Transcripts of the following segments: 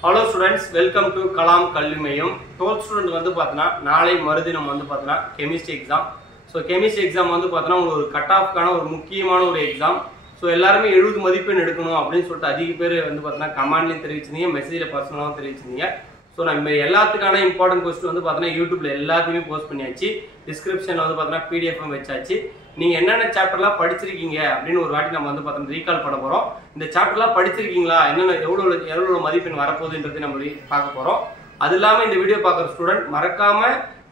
Hello students, welcome to Kalam Kallimayam. 12th student வந்து பார்த்தனா நாளை மறுதினம் வந்து பார்த்தனா chemistry exam. So chemistry exam வந்து பார்த்தனா ஒரு கட் ஆஃப்கான ஒரு முக்கியமான ஒரு எக்ஸாம். So எல்லாரும் 70 மதிப்பெண் எடுக்கணும் அப்படினு சொல்லிட்டு அதிக பேர் வந்து பார்த்தனா கமெண்ட்லயும் தெரிவிச்சீங்க, மெசேஜ்ல பர்சனலாவும் தெரிவிச்சீங்க. So நம்ம எல்லாத்துக்கான இம்பார்ட்டன்ட் क्वेश्चन வந்து பார்த்தனா YouTubeல எல்லாத்தையுமே போஸ்ட் பண்ணியாச்சு. டிஸ்கிரிப்ஷன்ல வந்து பார்த்தனா PDF வெச்சாச்சு. நீங்க என்னென்ன சாப்டர்லாம் படிச்சிருக்கீங்க அப்படினு ஒரு வாட்டி நம்ம வந்து பார்த்தா ரீகால் பண்ண போறோம். இந்த சாப்டர்லாம் படிச்சிருக்கீங்களா, என்னென்ன எவ்வளவு மதிப்பெண் வரப்போகுதுன்றது நம்ம பார்க்க போறோம். அது இல்லாம இந்த வீடியோ பார்க்குற ஸ்டூடெண்ட் மறக்காம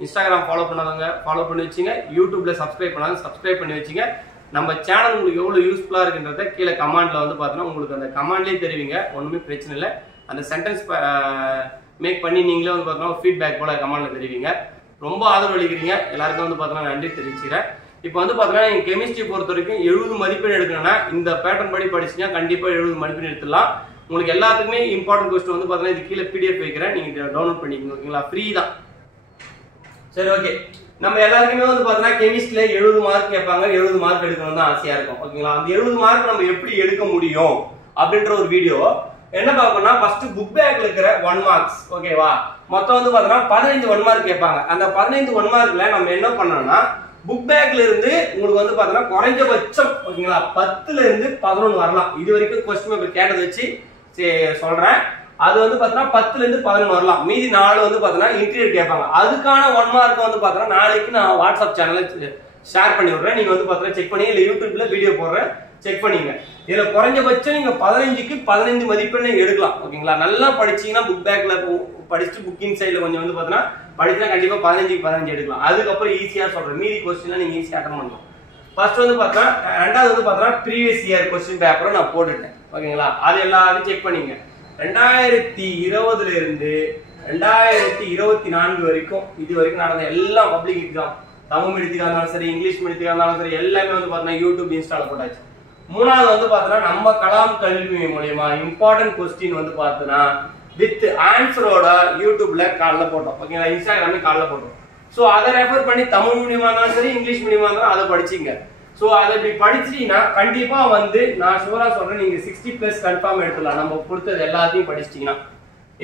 Instagram ஃபாலோ பண்ணாதவங்க ஃபாலோ பண்ணி வச்சுங்க, YouTubeல சப்ஸ்கிரைப் பண்ணாதவங்க சப்ஸ்கிரைப் பண்ணி வச்சுங்க. நம்ம சேனல் உங்களுக்கு எவ்வளவு யூஸ்ஃபுல்லா இருக்குன்றத கீழே கமெண்ட்ல வந்து பார்த்தீங்கன்னா உங்களுக்கு அந்த கமெண்ட்லயே தெரிவிங்க, ஒண்ணுமே பிரச்சனை இல்லை. அந்த சென்டென்ஸ் மேக் பண்ணி நீங்களே வந்து பார்த்தீங்கன்னா ஃபீட்பேக் போல கமெண்ட்ல தெரிவிங்க. ரொம்ப ஆதரவு அளிக்கிறீங்க, எல்லாருக்கும் வந்து பார்த்தீங்கன்னா நன்றி தெரிவிச்சுக்கிறேன். இப்போ வந்து பார்த்தீங்கன்னா நீங்க கெமிஸ்ட்ரி பொறுத்த வரைக்கும் 70 மதிப்பெண் எடுக்கணும்னா இந்த பேட்டர்ன் படி படிச்சீங்கன்னா கண்டிப்பா 70 மதிப்பெண் எடுத்துடலாம். உங்களுக்கு எல்லாத்துக்குமே இம்பார்ட்டன்ட் क्वेश्चन வந்து பார்த்தீங்கன்னா இது கீழே PDF வைக்கிறேன், நீங்க டவுன்லோட் பண்ணிக்கோங்க. ஓகேங்களா, ஃப்ரீ தான். சரி, ஓகே. நம்ம எல்லாருக்குமே வந்து பார்த்தீங்கன்னா கெமிஸ்ட்ரியில 70 மார்க் கேட்பாங்க, 70 மார்க் எடுக்கணும் தான் ஆசையா இருக்கும். ஓகேங்களா, அந்த 70 மார்க் நம்ம எப்படி எடுக்க முடியும் அப்படின்ற ஒரு வீடியோ என்ன பார்க்கணும்னா, ஃபர்ஸ்ட் புக் பேக்ல இருக்கிற 1 மார்க்ஸ். ஓகேவா, மொத்தம் வந்து பார்த்தீங்கன்னா 15 1 மார்க் கேட்பாங்க. அந்த 15 1 மார்க்ல நம்ம என்ன பண்ணணும்னா புக் பேக்ல இருந்து உங்களுக்கு வந்து பார்த்தீங்கன்னா குறைஞ்சபட்சம் ஓகேங்களா 10ல இருந்து 11 வரலாம். இது வரைக்கும் क्वेश्चन பேப்பர் கேட்டதை வச்சு சொல்றேன். அது வந்து பார்த்தீங்கன்னா 10ல இருந்து 11 வரலாம். மீதி 4 வந்து பார்த்தீங்கன்னா இன்டீரியர் கேட்பாங்க. அதுக்கான 1 மார்க் வந்து பார்த்தீங்கன்னா நாளைக்கு நான் வாட்ஸ்அப் சேனல்ல ஷேர் பண்ணி விடுறேன். நீங்க வந்து பார்த்தீங்கன்னா செக் பண்ணி, இல்லை யூடியூப்ல வீடியோ போடுறேன், செக் பண்ணிங்க. இதுல குறைஞ்சபட்சம் நீங்க 15க்கு 15 மதிப்பெண் எடுக்கலாம். ஓகேங்களா, நல்லா படிச்சீங்கன்னா புக் பேக்ல படிச்சுட்டு புக்கிங் சைட்ல கொஞ்சம் வந்து பார்த்தீங்கன்னா படிச்சா கண்டிப்பா 15க்கு 15 எடுக்கலாம். அதுக்கப்புறம் ஈஸியா சொல்றேன், மீதி क्वेश्चन நீங்க ஈஸியா அட்டெண்ட் பண்ணலாம். ஃபர்ஸ்ட் வந்து பார்த்தா ரெண்டாவது வந்து பார்த்தா ப்ரீவியஸ் இயர் क्वेश्चन பேப்பரை நான் போட்டுட்டேன். ஓகேங்களா, அது எல்லாரும் செக் பண்ணீங்க. 2020ல இருந்து 2024 வரைக்கும் இது வரைக்கும் நடந்த எல்லா பப்ளிக் எக்ஸாம், தமிழ் மீடியத்துக்காக இருந்தாலும் சரி, இங்கிலீஷ் மீடியத்துக்காக இருந்தாலும் சரி, எல்லாமே வந்து பார்த்தீங்கன்னா யூடியூப் இன்ஸ்டால போட்டாச்சு. மூணாவது வந்து பார்த்தீங்கன்னா நம்ம கலாம் கல்வி மூலமா இம்பார்ட்டன்ட் क्वेश्चन வந்து பார்த்தீங்கன்னா வித் ஆன்சரோட யூடியூப்ல காலைல போட்டோம். ஓகேங்களா, இன்ஸ்டாகிராம்ல காலைல போட்டோம். சோ அதை ரெஃபர் பண்ணி தமிழ் மீடியமா இருந்தாலும் சரி, இங்கிலீஷ் மீடியமா இருந்தாலும் அதை படிச்சீங்க. சோ அதை இப்படி படிச்சிட்டீங்கன்னா கண்டிப்பா வந்து நான் ஷூரா சொல்றேன், நீங்க 60+ கன்ஃபார்ம் எடுத்துடலாம். நம்ம கொடுத்தது எல்லாத்தையும் படிச்சிட்டீங்கன்னா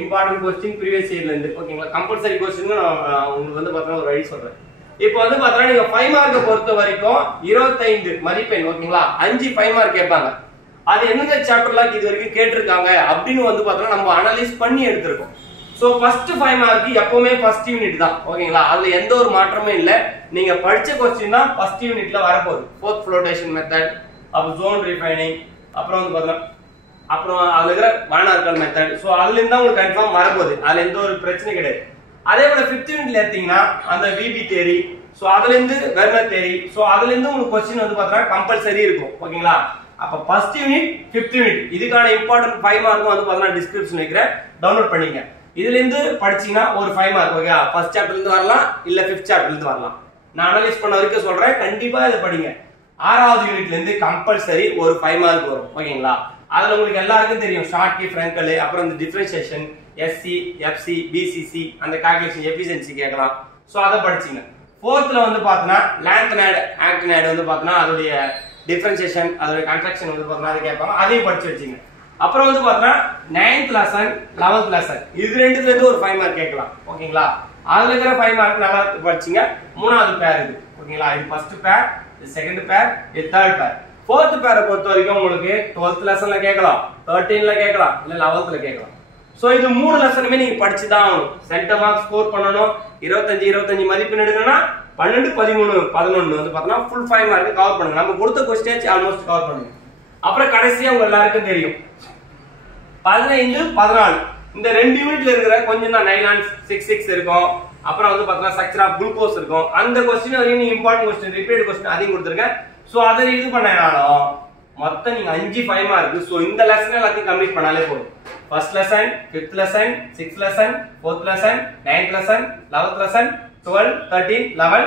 இம்பார்ட்டன்ட் क्वेश्चन ப்ரீவியஸ் இயர்ல இருந்து. ஓகேங்களா, கம்பல்சரி क्वेश्चन உங்களுக்கு வந்து பார்த்தீங்கன்னா ஒரு வழி சொல்றேன். இப்போ வந்து பார்த்தீங்கன்னா நீங்க 5 மார்க் பொறுத்த வரைக்கும் 25 மதிப்பெண். ஓகேங்களா, 5 5 மார்க் கேட்பாங்க. அது எந்தெந்த சாப்டர்லாம் இது வரைக்கும் கேட்டிருக்காங்க அப்படின்னு வந்து பார்த்தோம்னா நம்ம அனலைஸ் பண்ணி எடுத்திருக்கோம். சோ ஃபர்ஸ்ட் 5 மார்க் எப்பவுமே ஃபர்ஸ்ட் யூனிட் தான். ஓகேங்களா, அதுல எந்த ஒரு மாற்றமே இல்லை. நீங்க படிச்ச क्वेश्चन தான் ஃபர்ஸ்ட் யூனிட்ல வரப்போகுது. ஃபோர்த் ஃப்ளோடேஷன் மெத்தட், அப்புறம் ஜோன் ரிஃபைனிங், அப்புறம் வந்து பார்த்தோம்னா அப்புறம் அதுல இருக்கிற வானார்கல் மெத்தட். சோ அதுல இருந்தா உங்களுக்கு கன்ஃபார்ம் வரப்போகுது, அதுல எந்த ஒரு பிரச்சனை கிடையாது. அதே போல 5th யூனிட்ல எடுத்தீங்கன்னா அந்த விபி தியரி, சோ அதுல இருந்து வெர்னர் தியரி, சோ அதுல இருந்து உங்களுக்கு क्वेश्चन வந்து பார்த்தா கம்பல்சரி இருக்கும். ஓகேங்களா, அப்ப ஃபர்ஸ்ட் யூனிட் 5th யூனிட் இதுக்கான இம்பார்ட்டன்ட் 5 மார்க் வந்து பார்த்தா டிஸ்கிரிப்ஷன் வைக்கிறேன், டவுன்லோட் பண்ணீங்க. இதுல இருந்து படிச்சீங்கன்னா ஒரு 5 மார்க். ஓகே, ஃபர்ஸ்ட் சாப்டர்ல இருந்து வரலாம், இல்ல 5th சாப்டர்ல இருந்து வரலாம். நான் அனலைஸ் பண்ண வரைக்கும் சொல்றேன், கண்டிப்பா இதை படிங்க. 6வது யூனிட்ல இருந்து கம்பல்சரி ஒரு 5 மார்க் வரும். ஓகேங்களா, அதுல உங்களுக்கு எல்லாருக்கும் தெரியும் ஷார்ட் கி, ஃப்ரெங்கல், அப்புறம் இந்த டிஃபரன்ஷியேஷன், எஸ்சி, எஃப்சி, பிசிசி, அந்த கால்குலேஷன் எஃபிஷியன்சி கேட்கலாம். சோ அதை படிச்சீங்க. 4th வந்து பார்த்தனா லாந்தனைடு ஆக்டினைடு வந்து பார்த்தனா அதோடைய டிஃபரன்ஷியேஷன், அதோட கான்ட்ராக்ஷன் வந்து பார்த்தனா அதை கேட்பாங்க, அதையும் படிச்சு வச்சீங்க. அப்புறம் வந்து பார்த்தனா 9th லெசன் 11th லெசன் இது ரெண்டுல இருந்து ஒரு 5 மார்க் கேட்கலாம். ஓகேங்களா, அதுல இருக்கிற 5 மார்க் நல்லா படிச்சீங்க. மூணாவது பேர் இது. ஓகேங்களா, இது ஃபர்ஸ்ட் பேர், இது செகண்ட் பேர், இது தேர்ட் பேர். 4th பேரை பொறுத்த வரைக்கும் உங்களுக்கு 12th லெசன்ல கேட்கலாம், 13ல கேட்கலாம், இல்ல 11ல கேட்கலாம். சோ இது மூணு லெசனுமே நீங்க படிச்சு தான் ஆகணும். சென்டர் மார்க் ஸ்கோர் பண்ணணும். 25 மதிப்பெண் எடுக்கணும்னா 12 13 11 வந்து பார்த்தா ஃபுல் 5 மார்க் கவர் பண்ணுங்க. நம்ம கொடுத்த क्वेश्चन ஆல்மோஸ்ட் கவர் பண்ணுங்க. அப்புறம் கடைசியா உங்க எல்லாருக்கும் தெரியும் 15 14 இந்த 2 யூனிட்ல இருக்கிற கொஞ்சம் தான் நைலான்ஸ் 6 இருக்கும். அப்புறம் வந்து பார்த்தா ஸ்ட்ரக்சர் ஆஃப் குளுக்கோஸ் இருக்கும். அந்த क्वेश्चन வரைக்கும் நீங்க இம்பார்ட்டன்ட் क्वेश्चन ரிப்பீட் क्वेश्चन அதையும் கொடுத்திருக்கேன். சோ அதை இது பண்ணனாலும் மொத்தம் நீங்க 5 5 மார்க். சோ இந்த லெசன் எல்லாத்தையும் கம்ப்ளீட் பண்ணாலே போதும். First lesson, 5th lesson, 6th lesson, 4th lesson, 9th lesson, 11th lesson, 12 13 11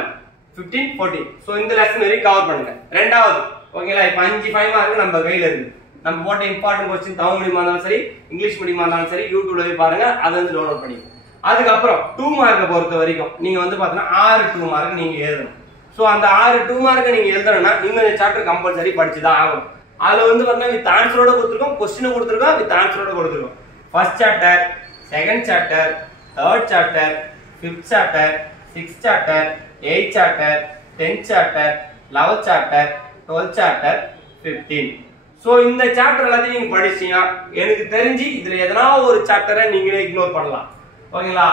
15 14. So இந்த லெசன் வரைக்கும் கவர் பண்ணுங்க. ரெண்டாவது ஓகேங்களா, இப்போ 5 5 மார்க் நம்ம கையில இருக்கு. நம்ம போட்ட இம்பார்ட்டன்ட் क्वेश्चन தமிழ் மீடியமா இருந்தாலும் சரி, இங்கிலீஷ் மீடியமா இருந்தாலும் சரி, யூடியூப்ல போய் பாருங்க, அதை வந்து டவுன்லோட் பண்ணிக்கோங்க. அதுக்கப்புறம் 2 மார்க் பொறுத்த வரைக்கும் நீங்க வந்து பார்த்தீங்கன்னா 6 2 மார்க் நீங்க எழுதணும். சோ அந்த 6 2 மார்க் நீங்க எழுதணும்னா இந்த சாப்டர் கம்பல்சரி படிச்சுதான் ஆகணும். அதுல வந்து பார்த்தீங்கன்னா வித் ஆன்சரோட கொடுத்துருக்கோம், क्वेश्चन கொடுத்துருக்கோம், வித் ஆன்சரோட கொடுத்துருக்கோம். First chapter second chapter, third chapter, fifth chapter, sixth chapter, 8th chapter, 10th chapter, 11th chapter, 12th chapter, 15. So இந்த சாப்டர் எல்லாத்தையும் நீங்க படிச்சீங்கன்னா எனக்கு தெரிஞ்சு இதுல எதனா ஒரு சாப்டரை நீங்களே இக்னோர் பண்ணலாம். ஓகேங்களா?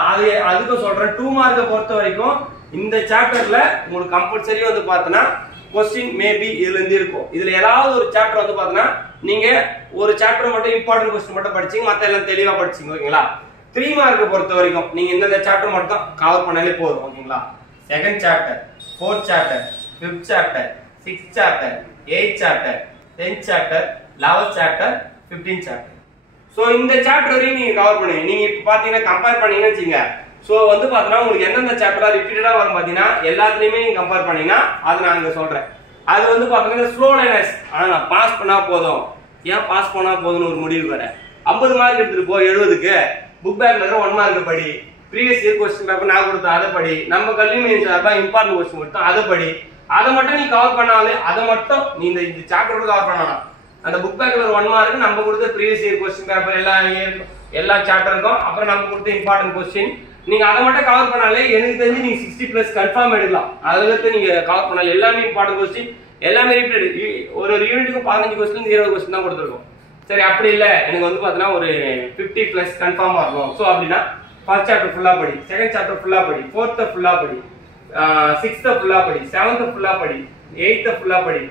அதுக்கு சொல்றேன் 2 மார்க்கை பொறுத்த வரைக்கும் இந்த சாப்டர்ல உங்களுக்கு கம்பல்சரி வந்து பார்த்தனா क्वेश्चन மேபி இதுல இருந்து இருக்கும். இதுல ஏதாவது ஒரு சாப்டர் வந்து பார்த்தனா நீங்க ஒரு சாப்டர் மட்டும் இம்பார்ட்டன்ட் क्वेश्चन மட்டும் படிச்சீங்க, மத்த எல்லாம் தெளிவா படிச்சீங்க. ஓகேங்களா? 3 மார்க்கை பொறுத்த வரைக்கும் நீங்க இந்த சாப்டர் மட்டும் கவர் பண்ணாலே போதும். ஓகேங்களா? Second chapter, fourth chapter, fifth chapter, sixth chapter, 8th chapter, 10th chapter, 11th chapter, 15th chapter. So இந்த சாப்டர் வரையும் நீங்க கவர் பண்ணுங்க. நீங்க இப்ப பாத்தீங்கன்னா கம்பேர் பண்ணீங்கன்னு வச்சுங்க, சோ வந்து பாத்தீங்கன்னா உங்களுக்கு எந்தெந்த சாப்டரா ரிப்பீட்டடா வரும் பாத்தீங்கன்னா எல்லாத்துலயுமே நீங்க கம்பேர் பண்ணீங்கன்னா அது நான் இங்க சொல்றேன். அது வந்து பாத்தீங்கன்னா ஸ்லோ லேர்னர்ஸ், ஆனா நான் பாஸ் பண்ணா போதும், ஏன் பாஸ் பண்ணா போதும்னு ஒரு முடிவு வர 50 மார்க் எடுத்துட்டு போ 70க்கு புக் பேக்ல இருக்கிற 1 மார்க் படி, ப்ரீவியஸ் இயர் क्वेश्चन பேப்பர் நான் கொடுத்தேன் அதை படி, நம்ம கல்வி மையம் சார்பா இம்பார்ட்டன்ட் क्वेश्चन கொடுத்தோம் அதை படி, அதை மட்டும் நீ கவர் பண்ணாலே அதை மட்டும் நீ இந்த சாப்டர் கவர் பண்ணலாம். அந்த புக் பேக்ல ஒரு 1 மார்க் நம்ம கொடுத்த ப்ரீவியஸ் இயர் क्वेश्चन பேப்பர் எல்லா சாப்டருக்கும் அப்புறம் நம்ம கொடுத்த இம்பார்ட்டன்ட் क्वेश्चन நீங்க அதை மட்டும் கவர் பண்ணாலே எனக்கு தெரிஞ்சு நீங்க 60+ கன்ஃபார்ம் எடுக்கலாம். அதுக்கு நீங்க கவர் பண்ணாலே எல்லாமே இம்பார்ட்டன்ட் क्वेश्चन எல்லாமே ரிப்பீட்டட். ஒரு யூனிட்டுக்கு 15 क्वेश्चन 20 क्वेश्चन தான் கொடுத்திருக்கோம். சரி அப்படி இல்ல எனக்கு வந்து பாத்தீங்கன்னா ஒரு 50+ கன்ஃபார்ம் ஆகணும். சோ அப்படினா ஃபர்ஸ்ட் சாப்டர் ஃபுல்லா படி, செகண்ட் சாப்டர் ஃபுல்லா படி, ஃபோர்த் ஃபுல்லா படி, 6th ஃபுல்லா படி, 7th ஃபுல்லா படி, 8th ஃபுல்லா படி,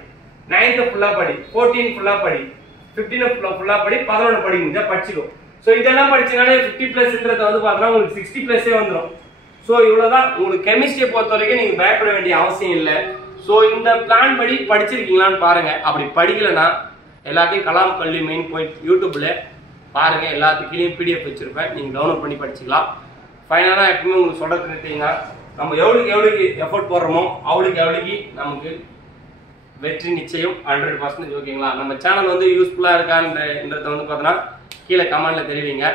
9th ஃபுல்லா படி, 14 ஃபுல்லா படி, 15 ஃபுல்லா படி, 11 படிங்க படிச்சுக்கோ. சோ இதெல்லாம் படிச்சீங்கனாலே 50+ன்றது வந்து பாத்தீங்கன்னா உங்களுக்கு 60+ஏ வந்துரும். சோ இவ்வளவுதான். உங்களுக்கு கெமிஸ்ட்ரியை பொறுத்த வரைக்கும் நீங்க பயப்பட வேண்டிய அவசியம் இல்ல. சோ இந்த பிளான் படி படிச்சிருக்கீங்களான்னு பாருங்க. அப்படி படிக்கலனா எல்லாத்தையும் கலாம் கல்வி மெயின் போய் யூடியூப்ல பாருங்க, எல்லாத்துக்கும் PDF வச்சிருப்பேன், நீங்க டவுன்லோட் பண்ணி படிச்சுக்கலாம். ஃபைனலா எப்பவுமே உங்களுக்கு சொல்றது நினைத்தீங்கன்னா நம்ம எவ்வளவுக்கு எஃபோர்ட் போடுறோமோ அவ்வளவுக்கு நமக்கு வெற்றி நிச்சயம் 100%. ஓகேங்களா? நம்ம சேனல் வந்து யூஸ்ஃபுல்லா இருக்கான்றத வந்து பார்த்தோன்னா கீழே கமெண்ட்ல தெரிவிங்க.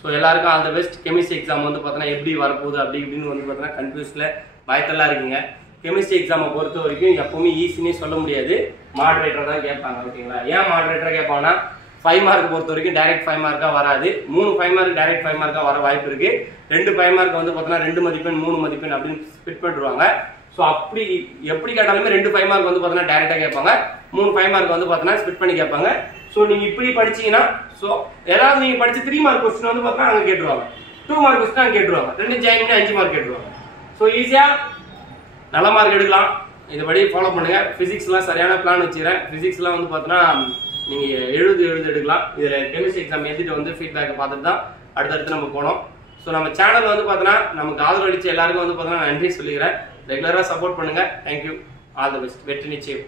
ஸோ எல்லாருக்கும் all the best. Chemistry exam வந்து பார்த்தோன்னா எப்படி வரப்போகுது அப்படி இப்படின்னு வந்து பார்த்தோன்னா கன்ஃபியூஸ்ல பயத்தெல்லாம் இருக்கீங்க. கெமிஸ்ட்ரி எக்ஸாமை பொறுத்த வரைக்கும் எப்பவுமே ஈஸினே சொல்ல முடியாது, மாடரேட்டர் தான் கேட்பாங்க. ஓகேங்களா? ஏன் மாடரேட்டராக கேட்பாங்கன்னா 5 மார்க் பொறுத்த வரைக்கும் டைரக்ட் 5 மார்க்கா வராது. 3 5 மார்க் டைரக்ட் 5 மார்க்கா வர வாய்ப்பு இருக்கு. 2 5 மார்க் வந்து பார்த்தோன்னா 2 மதிப்பெண் 3 மதிப்பெண் அப்படின்னு ஸ்பிட் பண்ணிடுவாங்க. ஸோ அப்படி எப்படி கேட்டாலுமே 2 5 மார்க் வந்து பார்த்தோன்னா டைரக்டா கேட்பாங்க, 3 5 மார்க் வந்து பார்த்தோன்னா ஸ்பிட் பண்ணி கேட்பாங்க. ஸோ நீங்க இப்படி படிச்சீங்கன்னா ஸோ ஏதாவது நீங்க படிச்ச 3 மார்க் கொஸ்டின் வந்து பார்த்தா அங்கே கேட்டுருவாங்க, 2 மார்க் கொஸ்டின் அங்கே கேட்டுருவாங்க, 2 ஜாயின் பண்ணி 5 மார்க் கேட்டுருவாங்க. ஸோ ஈஸியா நல்ல மார்க் எடுக்கலாம். இதுபடி ஃபாலோ பண்ணுங்க. பிசிக்ஸ்லாம் சரியான பிளான் வச்சுக்கிறேன். பிசிக்ஸ்லாம் வந்து பார்த்தோன்னா நீங்க எழுது எடுக்கலாம். இதுல கெமிஸ்ட்ரி எக்ஸாம் எழுதிட்டு வந்து ஃபீட்பேக்கை பார்த்துட்டு தான் அடுத்தடுத்து நம்ம போனோம். ஸோ நம்ம சேனல் வந்து பார்த்தோன்னா நமக்கு ஆதரவு அளிச்ச எல்லாருக்கும் வந்து பார்த்தோன்னா நன்றி சொல்லிக்கிறேன். ரெகுலராக சப்போர்ட் பண்ணுங்க. தேங்க்யூ. All the best. வெற்றி நிச்சயம்.